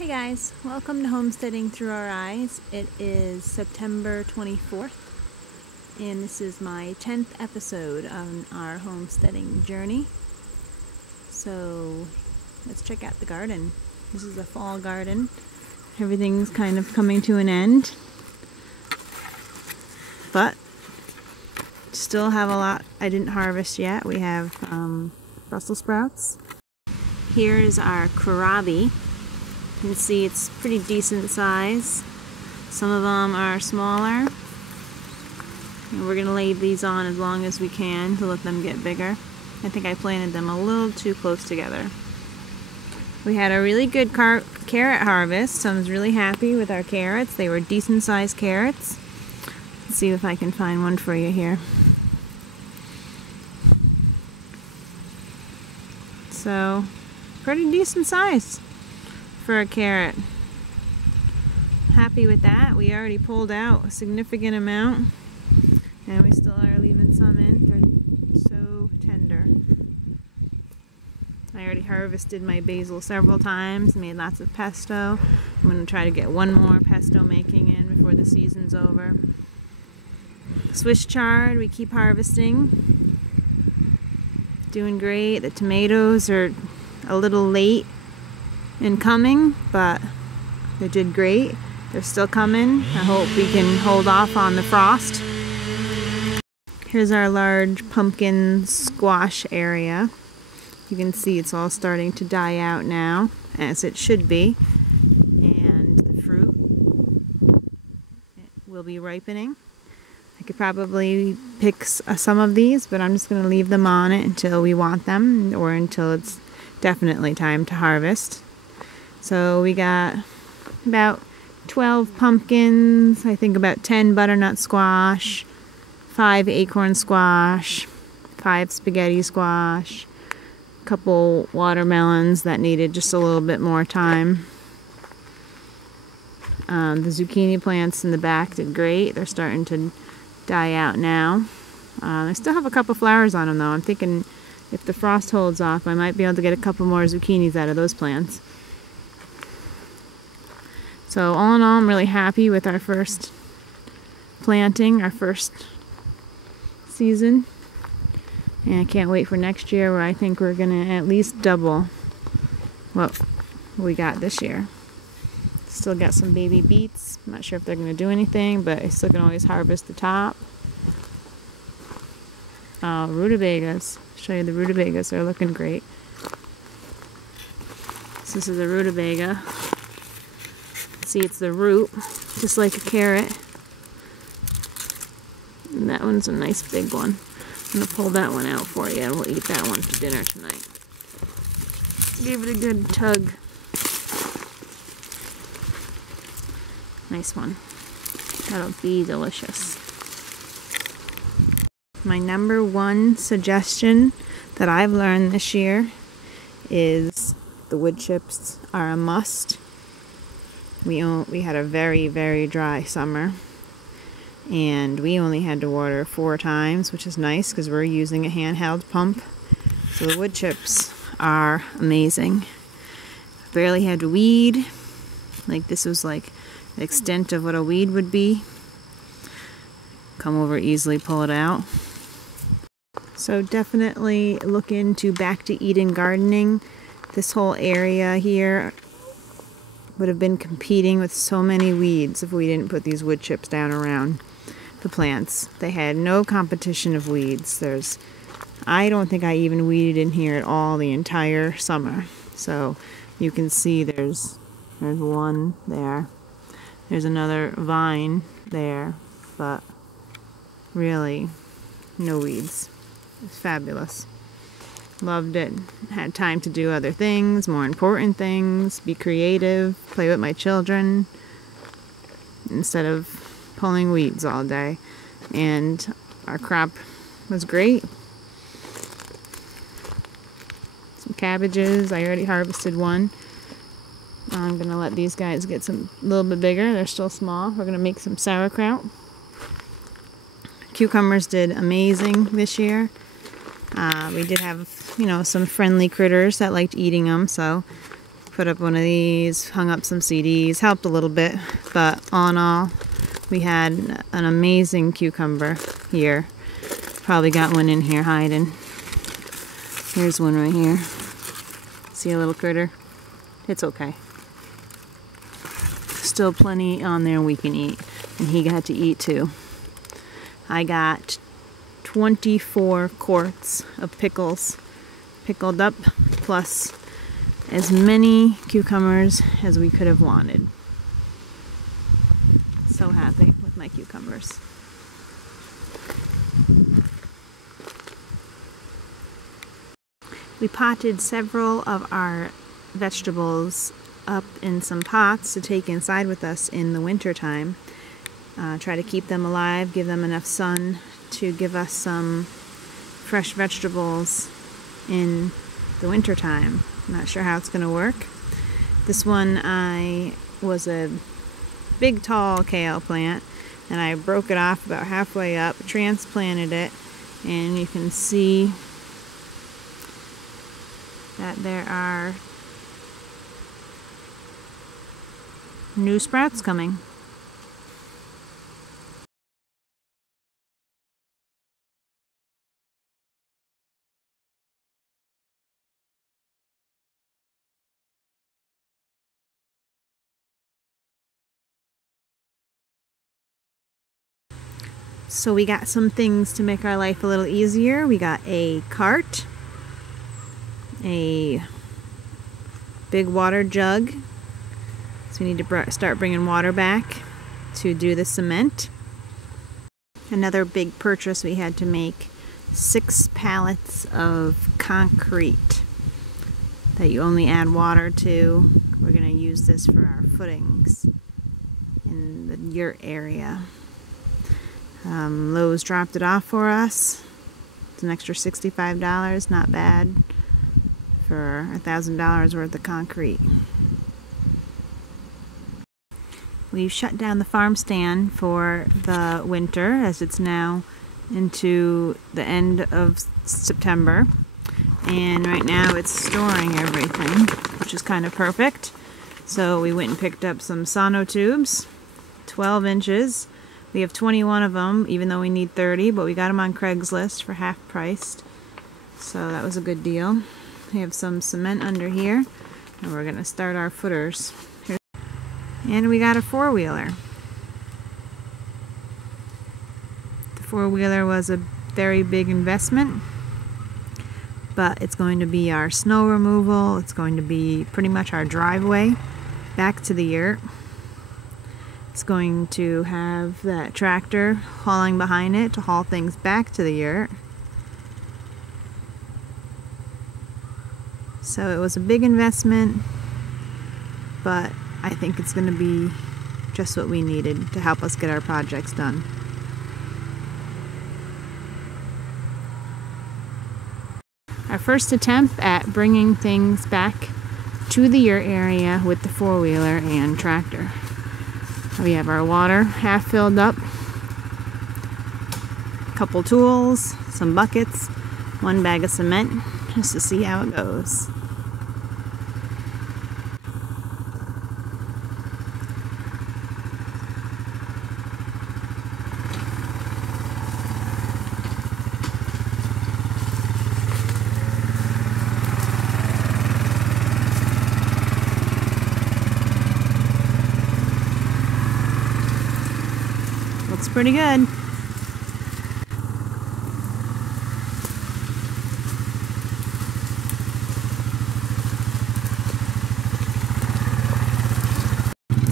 Hey guys, welcome to Homesteading Through Our Eyes. It is September 24th and this is my 10th episode on our homesteading journey. So let's check out the garden. This is a fall garden. Everything's kind of coming to an end, but still have a lot I didn't harvest yet. We have Brussels sprouts. Here's our kohlrabi. You can see it's pretty decent size. Some of them are smaller. And we're going to lay these on as long as we can to let them get bigger. I think I planted them a little too close together. We had a really good carrot harvest, so I was really happy with our carrots. They were decent sized carrots. Let's see if I can find one for you here. So, pretty decent size for a carrot. Happy with that. We already pulled out a significant amount and we still are leaving some in. They're so tender. I already harvested my basil several times, made lots of pesto. I'm going to try to get one more pesto making in before the season's over. Swiss chard, we keep harvesting. Doing great. The tomatoes are a little late in coming, but they did great. They're still coming. I hope we can hold off on the frost. Here's our large pumpkin squash area. You can see it's all starting to die out now, as it should be. And the fruit will be ripening. I could probably pick some of these, but I'm just going to leave them on it until we want them, or until it's definitely time to harvest. So we got about 12 pumpkins, I think about 10 butternut squash, 5 acorn squash, 5 spaghetti squash, a couple watermelons that needed just a little bit more time. The zucchini plants in the back did great. They're starting to die out now. I still have a couple flowers on them though. I'm thinking if the frost holds off, I might be able to get a couple more zucchinis out of those plants. So all in all, I'm really happy with our first planting, our first season. And I can't wait for next year, where I think we're going to at least double what we got this year. Still got some baby beets. I'm not sure if they're going to do anything, but I still can always harvest the top. Rutabagas. Show you the rutabagas. They're looking great. So this is a rutabaga. See, it's the root, just like a carrot. And that one's a nice big one. I'm going to pull that one out for you, and we'll eat that one for dinner tonight. Give it a good tug. Nice one. That'll be delicious. My number one suggestion that I've learned this year is the wood chips are a must. We had a very, very dry summer, and we only had to water 4 times, which is nice because we're using a handheld pump. So the wood chips are amazing. Barely had to weed. Like, this was like the extent of what a weed would be. Come over easily, pull it out. So definitely look into Back to Eden gardening. This whole area here would have been competing with so many weeds if we didn't put these wood chips down around the plants. They had no competition of weeds. I don't think I even weeded in here at all the entire summer. So you can see there's one there. There's another vine there, but really no weeds. It's fabulous. Loved it. Had time to do other things, more important things, be creative, play with my children, instead of pulling weeds all day. And our crop was great. Some cabbages. I already harvested one. I'm going to let these guys get a little bit bigger. They're still small. We're going to make some sauerkraut. Cucumbers did amazing this year. We did have, some friendly critters that liked eating them, so Put up one of these, hung up some CDs, helped a little bit, but all in all, we had an amazing cucumber here. Probably got one in here hiding. Here's one right here. See a little critter? It's okay. Still plenty on there we can eat, and he got to eat too. I got 24 quarts of pickles pickled up, plus as many cucumbers as we could have wanted. So happy with my cucumbers. We potted several of our vegetables up in some pots to take inside with us in the winter time. Try to keep them alive, give them enough sun to give us some fresh vegetables in the winter time. Not sure how it's going to work. This one was a big tall kale plant, and I broke it off about halfway up, transplanted it, and you can see that there are new sprouts coming. So we got some things to make our life a little easier. We got a cart, a big water jug, so we need to start bringing water back to do the cement. Another big purchase we had to make, 6 pallets of concrete that you only add water to. We're going to use this for our footings in the yurt area. Lowe's dropped it off for us. It's an extra $65, not bad for $1,000 worth of concrete. We've shut down the farm stand for the winter, as it's now into the end of September, and right now it's storing everything, which is kind of perfect. So we went and picked up some sono tubes, 12 inches. We have 21 of them, even though we need 30, but we got them on Craigslist for half priced, so that was a good deal. We have some cement under here, and we're going to start our footers. And we got a four-wheeler. The four-wheeler was a very big investment, but it's going to be our snow removal. It's going to be pretty much our driveway back to the yurt. It's going to have that tractor hauling behind it to haul things back to the yurt. So it was a big investment, but I think it's going to be just what we needed to help us get our projects done. Our first attempt at bringing things back to the yurt area with the four-wheeler and tractor. We have our water half filled up, a couple tools, some buckets, 1 bag of cement, just to see how it goes. Looks pretty good.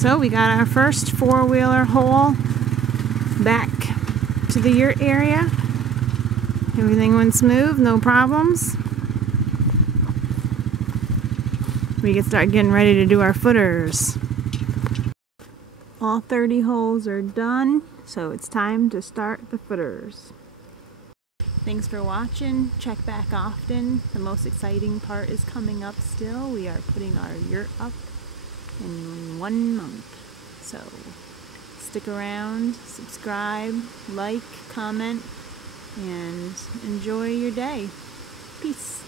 So we got our first four-wheeler haul back to the yurt area. Everything went smooth, no problems. We can start getting ready to do our footers. All 30 holes are done, so it's time to start the footers. Thanks for watching. Check back often. The most exciting part is coming up still. We are putting our yurt up in 1 month. So stick around, subscribe, like, comment, and enjoy your day. Peace.